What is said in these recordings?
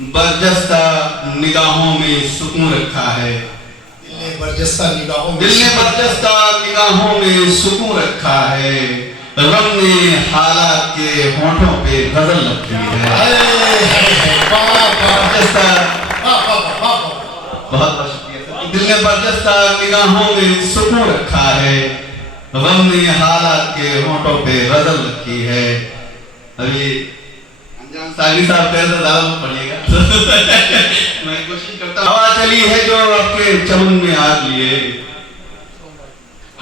برجستہ نگاہوں میں سکون رکھا ہے، دل نے برجستہ نگاہوں میں سکون رکھا ہے، غم نے حالات کے ہونٹوں پہ غزل رکھی ہے۔ بہت شکریہ۔ دل نے برجستہ نگاہوں میں سکون رکھا ہے، غم نے حالات کے ہونٹوں پہ غزل رکھی ہے۔ ابھی انجام ساغری صاحب پہلے زیادہ پڑھیے گا، میں کوشش کرتا ہوں۔ ہوا چلی ہے جو اب کے چمن میں آگ لیے،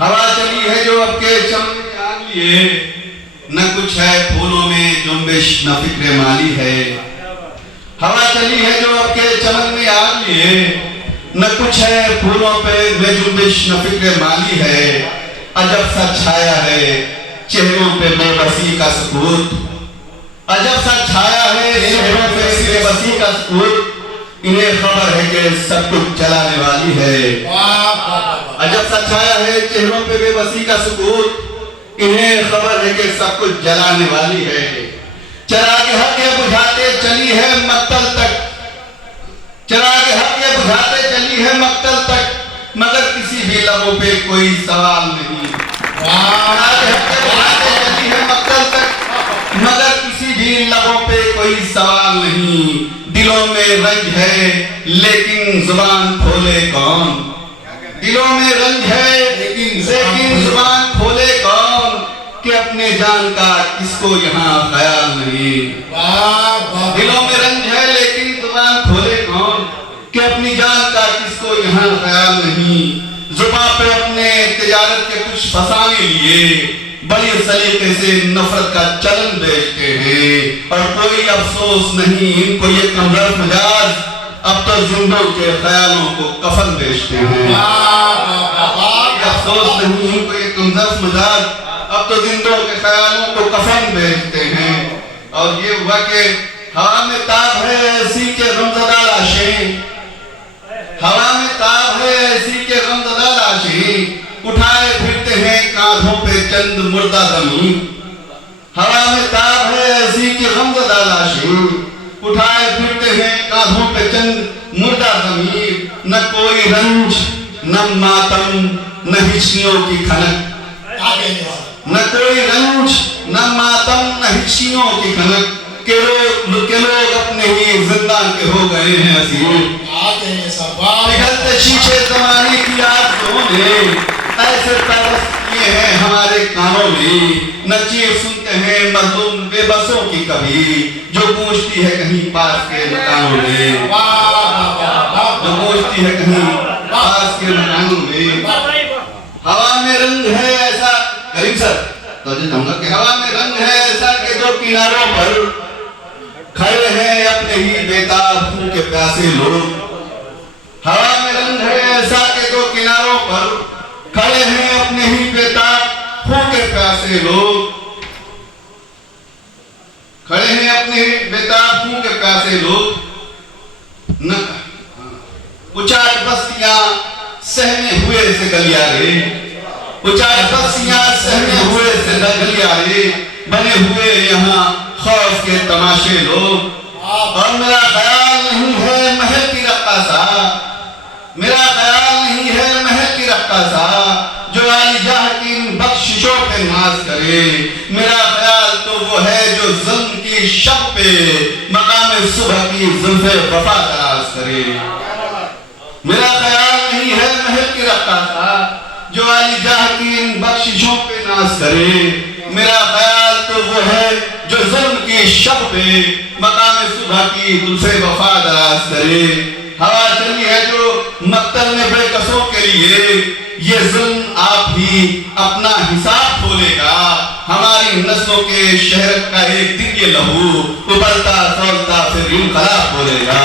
ہوا چلی ہے جو اب کے چمن میں آگ لیے، نہ کچھ ہے پھولوں میں جنبش نہ فکر مالی ہے۔ ہوا چلی ہے جو اب کے چمن میں آگ لیے، نہ کچھ ہے پھولوں پہ بے جنبش نہ فکر مالی ہے۔ عجب سا چھایا ہے چہروں پہ بے بسی کا سکوت، عجب سا چھایا ہے چہروں پہ بے بسی کا سکوت، انہیں خبر ہے کہ سب کچھ جلانے والی ہے۔ عجب سا چھایا ہے چہروں پہ بے بسی کا سکوت، انہیں خبر ہے کہ سب کچھ جلانے والی ہے۔ چراغ حق یہ بجھاتے چلی ہے مقتل تک، چراغ حق یہ بجھاتے چلی ہے مقتل تک، مگر کسی بھی لبوں پہ کوئی سوال نہیں۔ چراغ حق یہ بجھاتے چلی ہے مقتل تک، مگر کسی بھی لبوں پہ کوئی سوال نہیں۔ دلوں میں رنج ہے لیکن زبان کھولے کون، دلوں میں رنج ہے لیکن زبان کھولے کون، کہ اپنے جان کا کس کو یہاں خیال نہیں۔ دلوں میں رنج ہے لیکن زبان کھولے کون، کہ اپنی جان کا کس کو یہاں خیال نہیں۔ زبان پہ اپنے تجارت کے کچھ فسانے لیے بڑی سلیقے سے نفرت کا چلن بیچتے ہیں، اور کوئی افسوس نہیں ان کو یہ کمزور مجاز، اب تو زندوں کے خیالوں کو کفن بیچتے ہیں۔ افسوس نہیں ان کو یہ کمزور مجاز، اب تو زندوں کے خیالوں کو کفن بیچتے ہیں۔ اور یہ ہوا کہ ہوا میں تاب ہے ایسی کہ غمزدہ لاشیں، ہوا میں تاب ہے ایسی کہ غمزدہ لاشیں، اٹھائے پھرتے ہیں کاندھوں پہ چند مردہ ضمیر۔ ہوا میں تاب ہے ایسی کہ غمزدہ لاشیں، اٹھائے پھرتے ہیں کاندھوں پہ چند مردہ ضمیر۔ نہ کوئی رنج نہ ماتم نہ ہچکیوں کی کھنک، نہ کوئی رنج نہ ماتم نہ ہچکیوں کی کھنک، کہ لوگ اپنے ہی زندان کے ہو گئے ہیں اسیر۔ پگھلتے شیشے زمانے کی آنکھوں نے ایسے پیوست کیے ہیں ہمارے کانوں میں، نہ چیخ سنتے ہیں مظلوم بے بسوں کی کبھی، جو گونجتی ہے کہیں پاس کے مکانوں میں، جو گونجتی ہے کہیں پاس کے مکانوں میں۔ ہوا میں رنگ ہے ایسا، کریم سر توجہ چاہوں گا کہ ہوا میں رنگ ہے ایسا کہ جو کناروں پر کھڑے ہیں اپنے ہی بیتاب خون کے پیاسے لوگ۔ ہوا میں رنگ ہے ایسا کہ جو کناروں پر کھڑے ہیں اپنے ہی بیتاب خون کے پیاسے لوگ، کھڑے ہیں اپنے ہی بیتاب خون کے پیاسے لوگ۔ اچاٹ بستیاں سہنے ہوئے سے گلیارے، اچاٹ بستیاں سہنے ہوئے سے گلیارے، بنے ہوئے یہاں خوف کے تماشے لوگ۔ اور میرا خیال نہیں ہے محل کی رقاصہ، میرا خیال نہیں ہے محل کی رقاصہ، جو عالی جاہ کی بخششوں پہ ناز کرے۔ میرا خیال تو وہ ہے جو ظلم کی شب پہ مقام صبح کی زلف وفا دراز کرے۔ میرا خیال نہیں ہے محل کی رقاصہ، جو عالی جاہ کی بخششوں پہ ناز کرے۔ میرا خیال تو وہ ہے جو ظلم کی شب پہ مقام صبح کی زلف وفا دراز کرے۔ ہوا چلی ہے جو مقتل میں بے کسوں کے لیے، یہ ظلم آپ ہی اپنا حساب کھولے گا۔ ہماری نسلوں کے شہرت کا ایک دن یہ لہو ابلتا کھولتا پھر انقلاب کھولے گا۔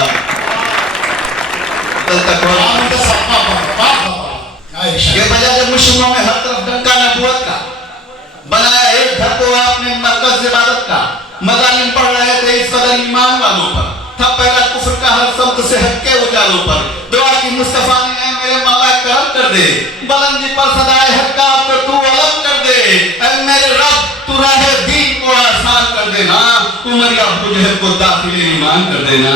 یہ وجہ جب مشرقوں میں ہر طرف ڈنکا نبوت کا بنایا، ایک گھر کو آپ نے مرکز عبادت کا، مظالم پڑھ رہے تھے اس قدر ایمان والوں پر، تھا پہلا کفر کا ہر سمت سے ہٹ کے اجالوں پر۔ دعا کی مصطفیٰ نے اے میرے مولا کرم کر دے، بلندی پر صدائے حق کا آپ کو تو علم کر دے۔ اے میرے رب تو راہ دین کو آسان کر دینا، عمر یا ابو جہل کو داخل ایمان کر دینا۔